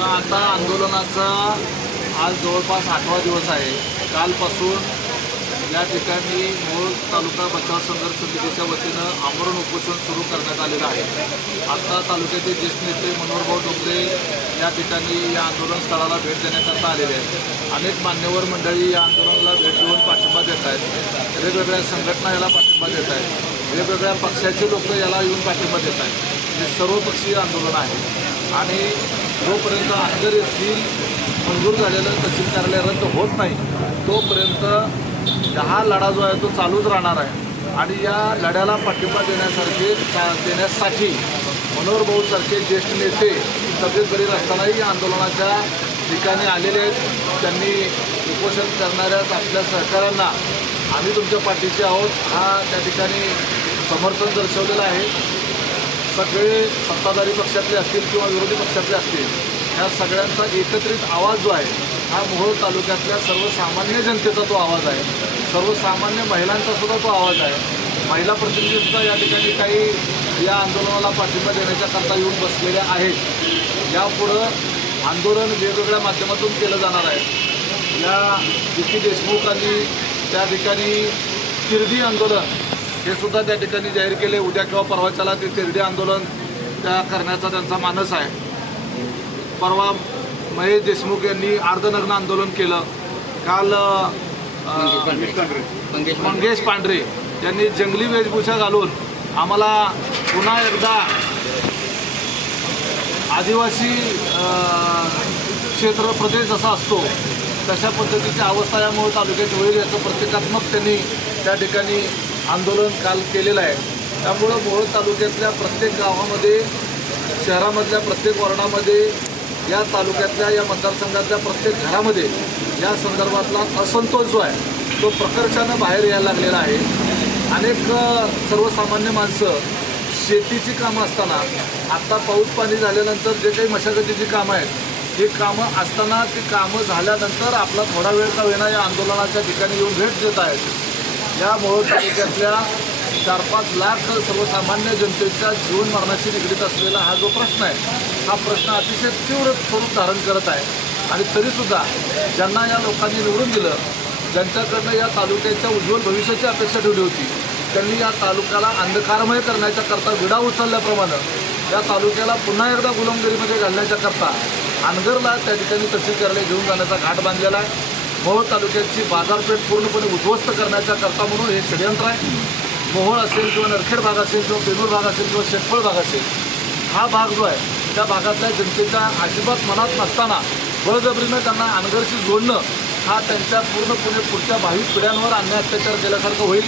पण आता आंदोलनाचा आज जवळपास आठवा दिवस आहे. कालपासून या ठिकाणी मूळ तालुका बचाव संघर्ष समितीच्या वतीनं आमरण उपोषण सुरू करण्यात आलेलं आहे. आता तालुक्याचे ज्येष्ठ नेते मनोहरभाऊ डोंगरे या ठिकाणी या आंदोलन स्थळाला भेट देण्याकरता आलेले आहेत. अनेक मान्यवर मंडळी या आंदोलनाला भेट देऊन पाठिंबा देत आहेत. वेगवेगळ्या संघटना याला पाठिंबा देत आहेत. वेगवेगळ्या पक्षाचे लोक याला येऊन पाठिंबा देत आहेत. हे सर्वपक्षीय आंदोलन आहे. आणि जोपर्यंत आगर येथील मंजूर झालेलं तहसील कार्यालय रद्द होत नाही तोपर्यंत हा लढा जो आहे तो चालूच राहणार आहे. आणि या लढ्याला पाठिंबा देण्यासारखे चा- देण्यासाठी मनोहर भाऊसारखे ज्येष्ठ नेते तब्येत बरी असतानाही या आंदोलनाच्या ठिकाणी आलेले आहेत. त्यांनी उपोषण करणाऱ्या आपल्या सहकाऱ्यांना आम्ही तुमच्या पाठीशी आहोत. हा त्या ठिकाणी समर्थन दर्शवलेलं आहे. सगळे सत्ताधारी पक्षातले असतील किंवा विरोधी पक्षातले असतील ह्या सगळ्यांचा एकत्रित आवाज जो आहे हा मोहोळ तालुक्यातल्या सर्वसामान्य जनतेचा तो आवाज आहे. सर्वसामान्य महिलांचा सुद्धा तो आवाज आहे. महिला प्रतिनिधीसुद्धा या ठिकाणी काही या आंदोलनाला पाठिंबा देण्याच्या करता येऊन बसलेल्या आहेत. यापुढं आंदोलन वेगवेगळ्या माध्यमातून केलं जाणार आहे. या विकी देशमुखांनी त्या ठिकाणी किर्दी आंदोलन हे सुद्धा त्या ठिकाणी जाहीर केले उद्या किंवा परवाच्याला ते तिरडी आंदोलन त्या करण्याचा त्यांचा मानस आहे. परवा महेश देशमुख यांनी अर्धनग्न आंदोलन केलं. काल मंगेश पांढरे यांनी जंगली वेशभूषा घालून आम्हाला पुन्हा एकदा आदिवासी क्षेत्र प्रदेश जसा असतो तशा पद्धतीची अवस्था यामुळे तालुक्यात होईल याचं प्रतिकात्मक त्यांनी त्या ठिकाणी आंदोलन काल केलेलं आहे. त्यामुळं मोहोळ तालुक्यातल्या प्रत्येक गावामध्ये शहरामधल्या प्रत्येक वॉर्डामध्ये या तालुक्यातल्या या मतदारसंघातल्या प्रत्येक घरामध्ये या संदर्भातला असंतोष जो आहे तो प्रकर्षानं बाहेर यायला लागलेला आहे. अनेक सर्वसामान्य माणसं शेतीची कामं असताना आत्ता पाऊस पाणी झाल्यानंतर जे काही मशागतीची कामं आहेत ही कामं असताना ती कामं झाल्यानंतर आपला थोडा वेळ का होईना या आंदोलनाच्या ठिकाणी येऊन भेट देत आहेत. या मोहोळ तालुक्यातल्या चार पाच लाख सर्वसामान्य जनतेच्या जीवन मरणाशी निगडीत असलेला हा जो प्रश्न आहे हा प्रश्न अतिशय तीव्र स्वरूप धारण करत आहे. आणि तरीसुद्धा ज्यांना या लोकांनी निवडून दिलं ज्यांच्याकडनं या तालुक्याच्या उज्ज्वल भविष्याची अपेक्षा ठेवली होती त्यांनी या तालुक्याला अंधकारमय करण्याच्या करता विडा उचलल्याप्रमाणे या तालुक्याला पुन्हा एकदा गुलामगिरीमध्ये घालण्याच्या करता अनगरला त्या ठिकाणी तहसील कार्यालय घेऊन जाण्याचा घाट बांधलेला आहे. मोहोळ तालुक्याची बाजारपेठ पूर्णपणे उद्ध्वस्त करण्याच्या करता म्हणून हे षडयंत्र आहे. मोहोळ असेल किंवा नरखेड भाग असेल किंवा पेनूर भाग असेल किंवा शेतफळ भाग असेल हा भाग जो आहे त्या भागातल्या जनतेच्या अजिबात मनात नसताना बळजबरीनं त्यांना अनगरशी जोडणं हा त्यांच्या पूर्णपणे पुढच्या भावी पिढ्यांवर अन्याय अत्याचार केल्यासारखं होईल.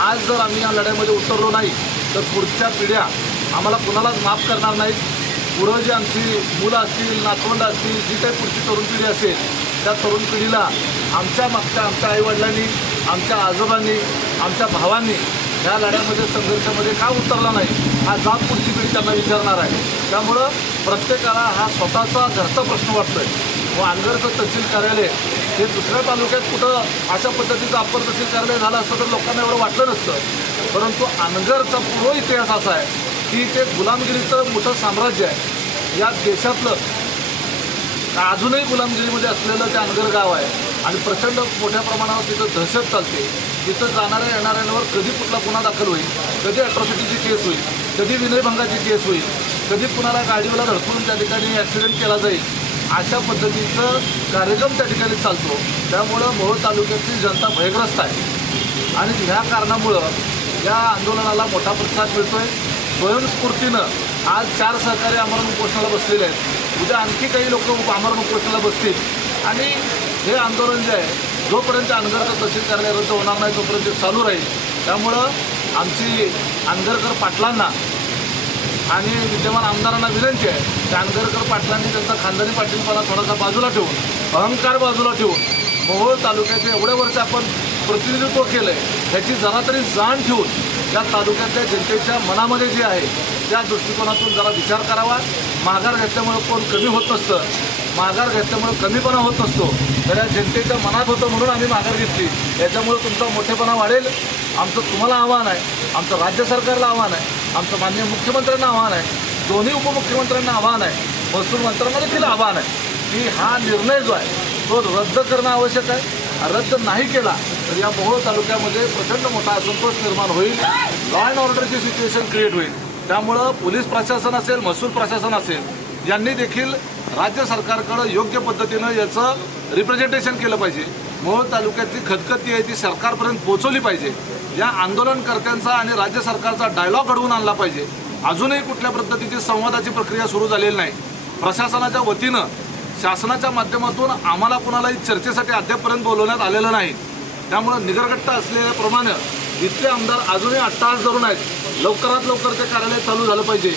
आज जर आम्ही या लढ्यामध्ये उतरलो नाही तर पुढच्या पिढ्या आम्हाला कुणालाच माफ करणार नाहीत. पुढं जी आमची मुलं असतील नातवंड असतील जी काही पुढची तरुण पिढी असेल त्या तरुण पिढीला आमच्या मागच्या आमच्या आईवडिलांनी आमच्या आजोबांनी आमच्या भावांनी ह्या लढ्यामध्ये संघर्षामध्ये का उतरला नाही हा जाब पुढची पिढी त्यांना विचारणार आहे. त्यामुळं प्रत्येकाला हा स्वतःचा घरचा प्रश्न वाटतोय. व आंगरचं तहसील कार्यालय हे दुसऱ्या तालुक्यात कुठं अशा पद्धतीचं अप्पर तहसील कार्यालय झालं असतं तर लोकांना एवढं वाटलं नसतं. परंतु अनगरचा पूर्व इतिहास असा आहे की ते गुलामगिरीचं मोठं साम्राज्य आहे. या देशातलं अजूनही गुलामगिरीमध्ये असलेलं ते अनगर गाव आहे आणि प्रचंड मोठ्या प्रमाणावर तिथं दहशत चालते. तिथं जाणाऱ्या येणाऱ्यांवर कधी कुठला गुन्हा दाखल होईल कधी अट्रॉसिटीची केस होईल कधी विनयभंगाची केस होईल कधी कुणाला गाडीवाला धडकून त्या ठिकाणी ॲक्सिडेंट केला जाईल अशा पद्धतीचं कार्यक्रम त्या ठिकाणी चालतो. त्यामुळं मोहोळ तालुक्यातली जनता भयग्रस्त आहे. आणि ह्या कारणामुळं या आंदोलनाला मोठा प्रतिसाद आहे स्वयंस्फूर्तीनं आज चार सहकारी आमरण उपोषणाला बसलेले आहेत. उद्या आणखी काही लोक आमरण उपोषणाला बसतील. आणि हे आंदोलन जे आहे जोपर्यंत अनगरकर तहसील कार्यालय रद्द होणार नाही तोपर्यंत ते चालू राहील. त्यामुळं आमची अनगरकर पाटलांना आणि विद्यमान आमदारांना विनंती आहे की अनगरकर पाटलांनी त्यांचा खानदानी पाटीलपणा थोडासा बाजूला ठेवून अहंकार बाजूला ठेवून मोहोळ तालुक्याचे एवढ्या वर्ष आपण प्रतिनिधित्व केलं आहे ह्याची जरा तरी जाण ठेवून या तालुक्यातल्या जनतेच्या मनामध्ये जे आहे त्या दृष्टिकोनातून जरा विचार करावा. माघार घेतल्यामुळं कोण कमी होत नसतं माघार घेतल्यामुळं कमीपणा होत नसतो. तर या जनतेच्या मनात होतं म्हणून आम्ही माघार घेतली. याच्यामुळं तुमचा मोठेपणा वाढेल. आमचं तुम्हाला आव्हान आहे. आमचं राज्य सरकारला आव्हान आहे. आमचं माननीय मुख्यमंत्र्यांना आव्हान आहे. दोन्ही उपमुख्यमंत्र्यांना आव्हान आहे. महसूल मंत्र्यांना देखील आव्हान आहे. की हा निर्णय जो आहे तो रद्द करणं आवश्यक आहे. रद्द नाही केला तर या मोहोळ तालुक्यामध्ये प्रचंड मोठा असंतोष निर्माण होईल. लॉ अँड ऑर्डरची सिच्युएशन क्रिएट होईल. त्यामुळं पोलीस प्रशासन असेल महसूल प्रशासन असेल यांनी देखील राज्य सरकारकडं योग्य पद्धतीनं याचं रिप्रेझेंटेशन केलं पाहिजे. मोहोळ तालुक्यातली खतखती आहे ती सरकारपर्यंत पोहोचवली पाहिजे. या आंदोलनकर्त्यांचा आणि राज्य सरकारचा डायलॉग घडवून आणला पाहिजे. अजूनही कुठल्या पद्धतीची संवादाची प्रक्रिया सुरू झालेली नाही. प्रशासनाच्या वतीनं शासनाच्या माध्यमातून आम्हाला कुणालाही चर्चेसाठी अद्यापपर्यंत बोलवण्यात आलेलं नाही. त्यामुळं निगरगट्ट असलेल्याप्रमाणे इथले आमदार अजूनही अट्टाहास धरून आहेत लवकरात लवकर ते कार्यालय चालू झालं पाहिजे.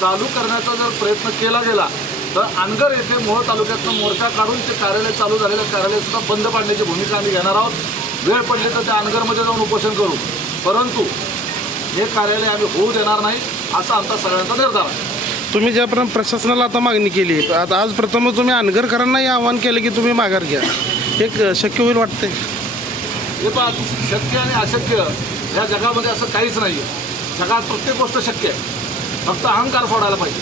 चालू करण्याचा जर प्रयत्न केला गेला तर अनगर येथे मोहोळ तालुक्यातनं मोर्चा काढून ते कार्यालय चालू झालेलं कार्यालयसुद्धा बंद पाडण्याची भूमिका आम्ही घेणार आहोत. वेळ पडली तर त्या अनगरमध्ये जाऊन उपोषण करू. परंतु हे कार्यालय आम्ही होऊ देणार नाही असा आमचा सगळ्यांचा निर्धार आहे. तुम्ही ज्याप्रमाणे प्रशासनाला आता मागणी केली आता आज प्रथम तुम्ही अनगरकरांनाही आवाहन केलं की तुम्ही माघार घ्या. एक शक्य होईल वाटतंय? हे पहा शक्य आणि अशक्य ह्या जगामध्ये असं काहीच नाही आहे जगात प्रत्येक गोष्ट शक्य आहे. फक्त अहंकार सोडायला पाहिजे.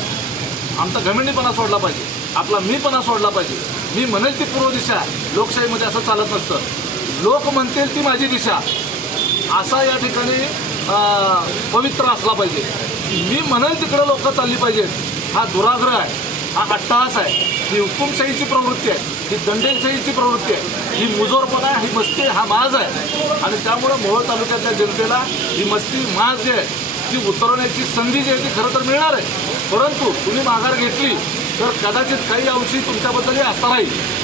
आमचा घमेंडीपणा सोडला पाहिजे. आपला मीपणा सोडला पाहिजे. मी म्हणेल ती पूर्व दिशा. लोकशाहीमध्ये असं चालत नसतं. लोक म्हणतील ती माझी दिशा. असा या ठिकाणी पवित्र असला पाहिजे. मी म्हणेल तिकडं लोक चालली पाहिजेत. हा दुराग्रह आहे. हा अट्टहास आहे. ही हुकुमशाहीची प्रवृत्ती आहे. ही दंडेशाहीची प्रवृत्ती आहे. ही मुजोरपणा आहे ही मस्ती हा माज आहे. आणि त्यामुळं मोहोळ तालुक्यातल्या जनतेला ही मस्ती माज जी आहे ती उतरवण्याची संधी जी आहे ती खरं तर मिळणार आहे. परंतु तुम्ही माघार घेतली तर कदाचित काही अंशी तुमच्याबद्दलही असता राहील.